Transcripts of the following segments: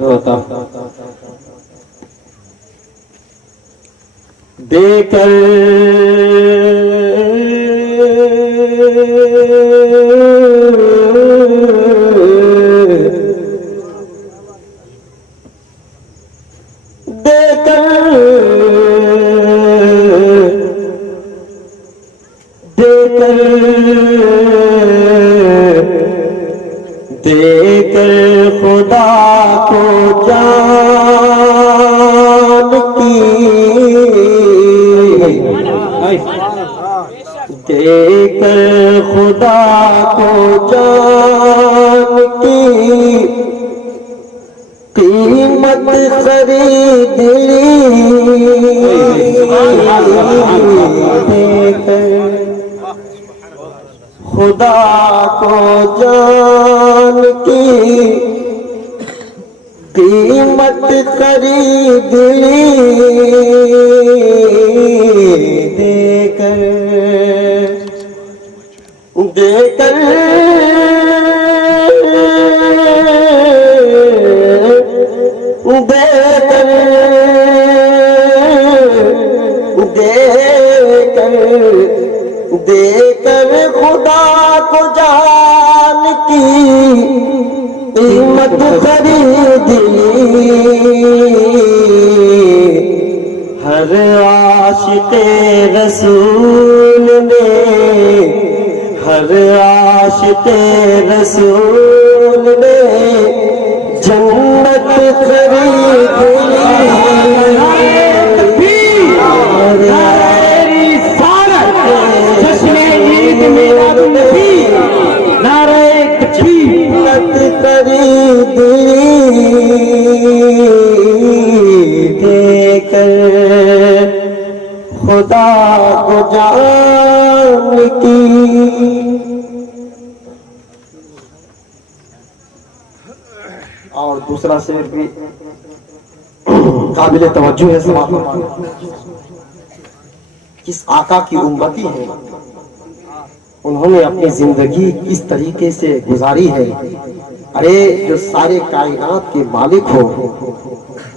ہوتا دے کر خدا کو جان کی دے کر خدا کو جان کی قیمت خرید لی دے کر خدا کو جان کی قیمت خرید لی دے کر دے کر خدا کو جان کی قیمت خرید لی ہر عاشق رسول نے ہر عاشق رسول نے جنت خرید لی خرید دے کر خدا کو جان کی اور دوسرا شعر بھی قابل توجہ ہے سماعت کس آقا کی امتی ہے انہوں نے اپنی زندگی کس طریقے سے گزاری ہے ارے جو سارے کائنات کے مالک ہو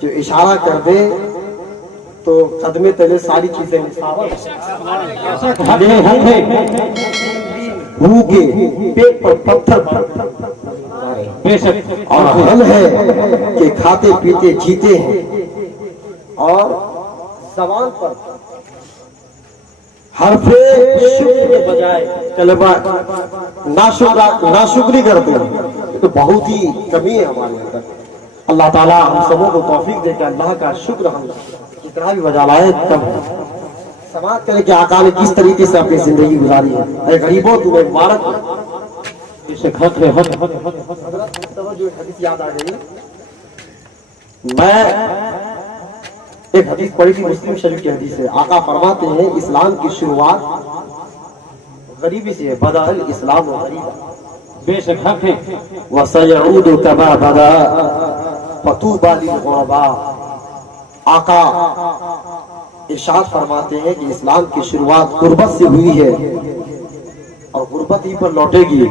جو اشارہ کر دے تو قدمے تلے ساری چیزیں بھوکے پیٹ پر پتھر اور ہم ہے کہ کھاتے پیتے جیتے ہیں اور زبان پر حرف شکر کے بجائے کلمہ ناشکری کرتے ہیں تو بہت ہی کمی ہے ہمارے اندر اللہ تعالیٰ ہم سبوں کو توفیق دے کہ اللہ کا شکر ہم جتنا بھی بجا لائے کم سماعت کریں کہ آقا نے کس طریقے سے اپنی زندگی گزاری ہے اے غریبوں تمہیں مبارک حدیث یاد آ گئی میں ایک حدیث پڑھی تھی مسلم شریف کی حدیث ہے آقا فرماتے ہیں اسلام کی شروعات غریبی سے بدأ الاسلام غریبا بے شک حق ہے وسيعود كما بدا فطوبى للغرباء آقا ارشاد فرماتے ہیں کہ اسلام کی شروعات غربت سے ہوئی ہے اور غربت ہی پر لوٹے گی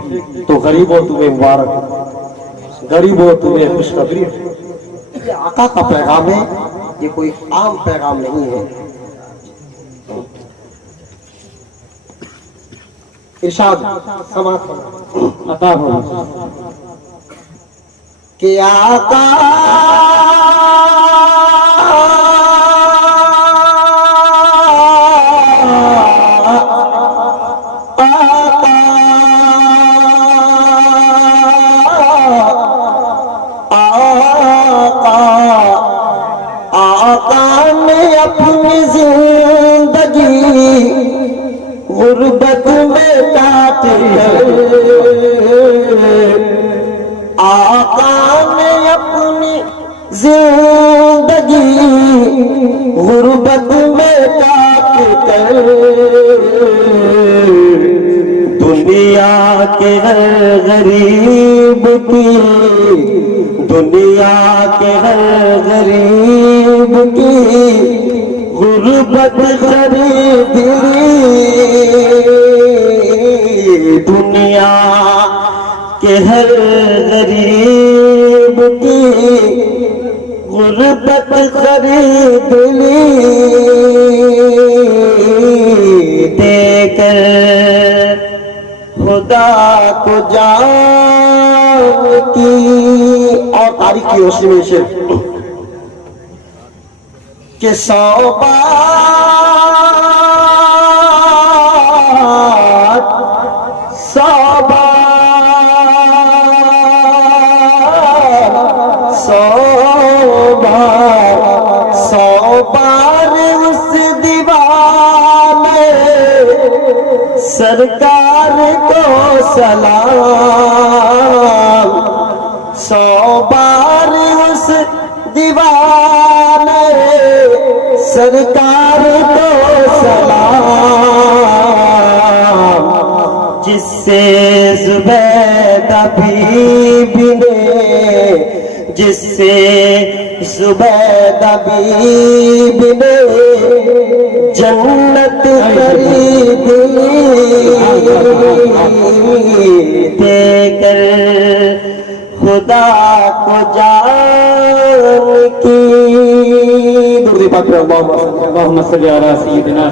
تو غریبوں تمہیں مبارک غریبوں تمہیں خوشخبری یہ آقا کا پیغام ہے یہ کوئی عام پیغام نہیں ہے ارشاد سماعت عطا ہو کہ آقا اپنی زندگی غربت میں کاٹی ہے آقا نے اپنی زندگی غربت میں کاٹ کر دنیا کے ہر غریب کی دنیا کے ہر غریب کی غربت خرید لی دنیا کے ہر غریب کی غربت خرید لی دے کر خدا کو جان کی. اور تاریخ کی روشنی میں شعر کہ 100 بار 100 بار اس دیوانے سرکار کو سلام. 100 بار اس دیوانے سرکار کو سلام. جس سے زبیدہ بیوی نے جس سے زبیدہ بیوی نے جنت خرید لی دے کر خدا کو جان کی. درود پاک پر اللہم اللهم صل علی سیدنا